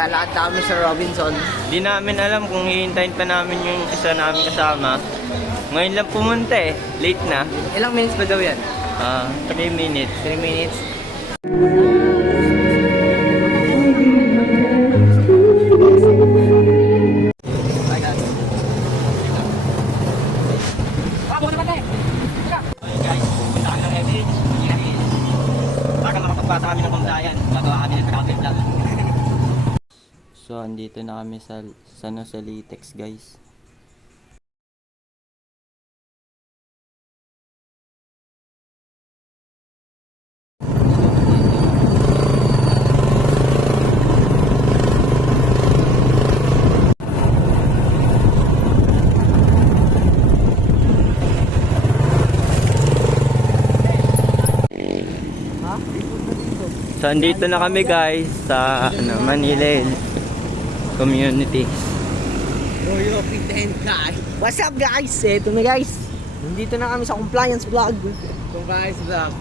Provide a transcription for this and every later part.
Naglalakad kami sa Robinson. Di namin alam kung hihintayin pa namin yung isa namin kasama. Ngayon lang pumunta eh. Late na. Ilang minutes ba daw yan? 3 minutes. 3 minutes? Guys, pupunta kami ng FH. Baka makapagpasa kami ng kumdayan. Gagawa kami ng travel vlog. So, andito na kami sa San Jose Litex, guys. So, andito na kami guys sa Manila Community. Royo Piten guys. What's up guys? Ito na guys. Nandito na kami sa compliance vlog. Compliance vlog.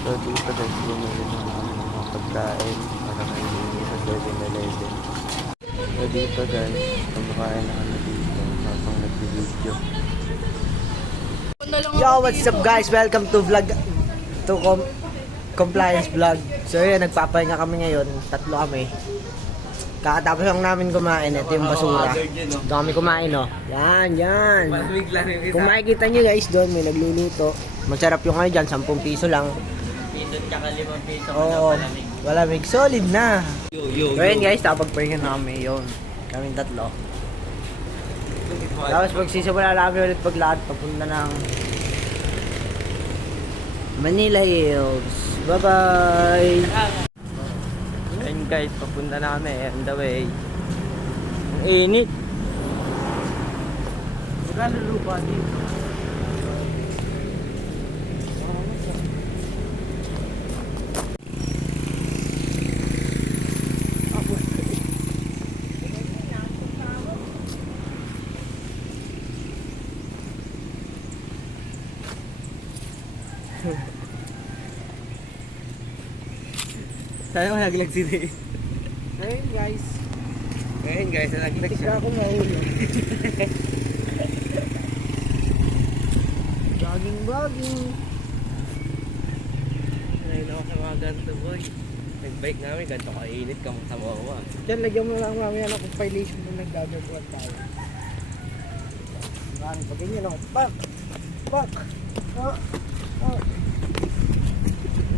So, dito guys, bumili na kami ng mga pagkain para kainin sa 7-Eleven. So, dito guys, kumakain na kami dito habang nag-video. Yo, what's up guys? Welcome to vlog to compliance vlog. So yun, nagpapahinga kami ngayon. Tatlo kami. Kakatapos lang namin kumain. Ito yung basura. Ito kami kumain, no? Yan, yan. Kung makikita nyo guys, doon may nagluluto. Masarap yung ano dyan, 10 piso lang. Piso tsaka 5 piso. Oo, malamig. Solid na. So yun guys, tapagpahinga na kami yun. Kaming tatlo. Tapos magsisimula namin ulit paglakad papunta ng Manila Hills. Bye-bye! Ayun guys, papunta na kami on the way. Ang init. Magkano lupa dito? Sana malaglag si Dave. Ayun guys. Ayun guys, nalaglag Tika siya. ako mahulog. Vlogging. Ayun ako sa mga ganito boy. Nag-bike namin, ganito kainit ka sa mawa. Diyan, lagyan mo lang mamaya ng compilation kung nagdadagwan tayo. Maraming pag ganyan ako. Pak!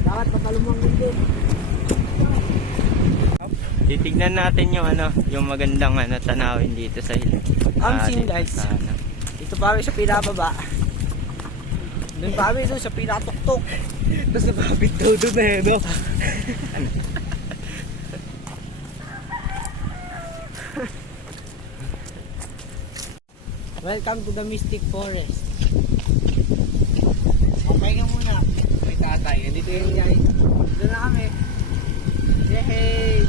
Dapat matalumang din. Titignan natin yung yung magandang tanawin dito sa hill. Scene guys. Ito pa kami sa pinababa. Doon pa kami doon sa pinatuktok. Tapos napapit daw doon na no? Welcome to the Mystic Forest. Okay nga muna. May tatay, hindi Hey guys, doon na kami. Yay!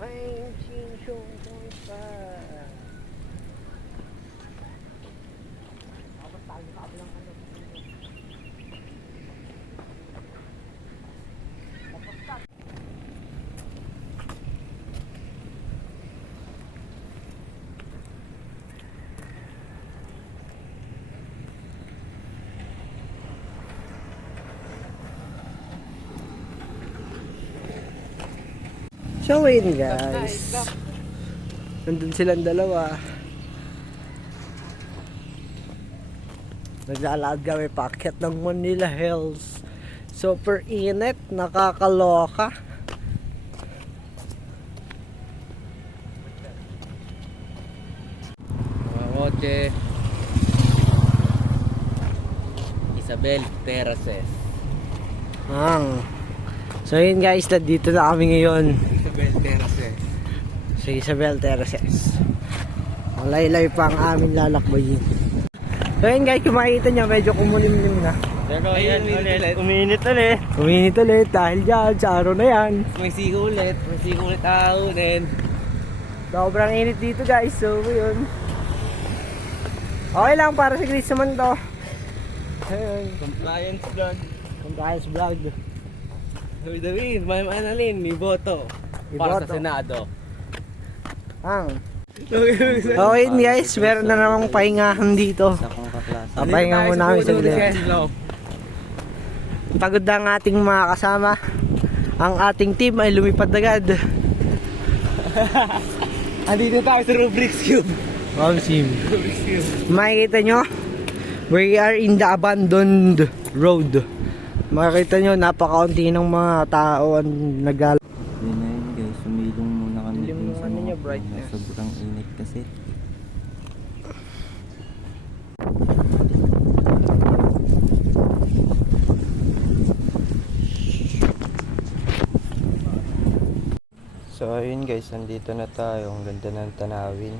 May sinsong kung pa. Tapos tayo nakabilang ano. So yun guys, nandun silang dalawa. Naglalakad kami paakyat ng Manila Hills. Super init, nakakaloka. Mga kotse. Isabel Terraces. So yun guys, dito na kami ngayon Isabel Terraces. sa Isabel Terraces. Malay-lay pa ang aming lalakbayin. So yun guys, kung makikita nyo, medyo kumulimlim na. Pero yan ulit. Uminit ulit. Uminit ulit dahil dyan sa araw na yan. May sigo ulit. May sigo ulit ahawin. Sobrang init dito guys, so yun. Okay lang para sa Chris naman to. Ayun, Compliance vlog. compliance vlog. Sabi David, may manalin, may boto. Para Iboto. sa Senado. Ang. Okay guys, meron na namang pahingahan dito. Sa kong kaklase. Papahinga muna kami sa gilid. Pagod na ang ating mga kasama. Ang ating team ay lumipad agad. Andito tayo sa Rubik's Cube. Wow, sim. Rubik's Cube. Makikita nyo, we are in the abandoned road. Makikita nyo, napakaunti ng mga tao ang naglalakad. Yun na yun guys, sumilong muna kami Dilim dun yung sa ano mga niya, puno. brightness. Sobrang init kasi. So ayun guys, nandito na tayo. Ang ganda ng tanawin.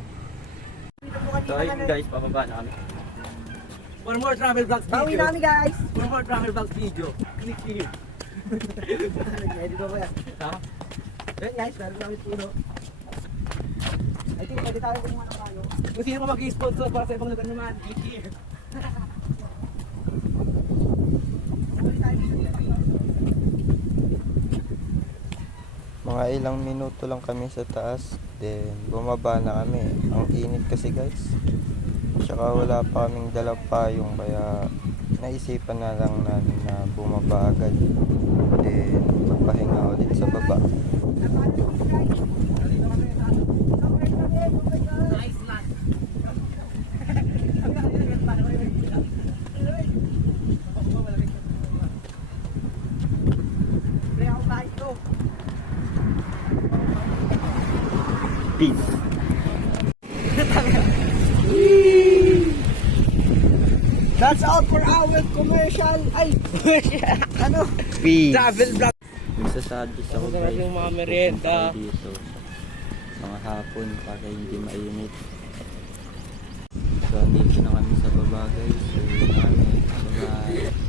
So ayun guys, pababa na kami. For more travel vlogs Bawi video. namin guys! For more travel vlogs video. Click here. Edit ko kaya. Yun guys, meron namin puno. I think pwede tayo kumuha ng kayo. Kung sino pa mag-sponsor para sa ibang lugar naman, click here. Mga ilang minuto lang kami sa taas, then bumaba na kami. Ang init kasi guys. Tsaka wala pa kaming dalang payong, kaya naisipan na lang namin na bumaba agad. Then magpahinga ulit sa baba. Peace. That's out for our commercial. Ay! Ano? Peace. Travel vlog. Magsasuggest ako Ano guys. yung mga pupunta merienda? kayo dito sa mga hapon para hindi mainit. So andito na kami sa baba guys. So yun na kami. Bye.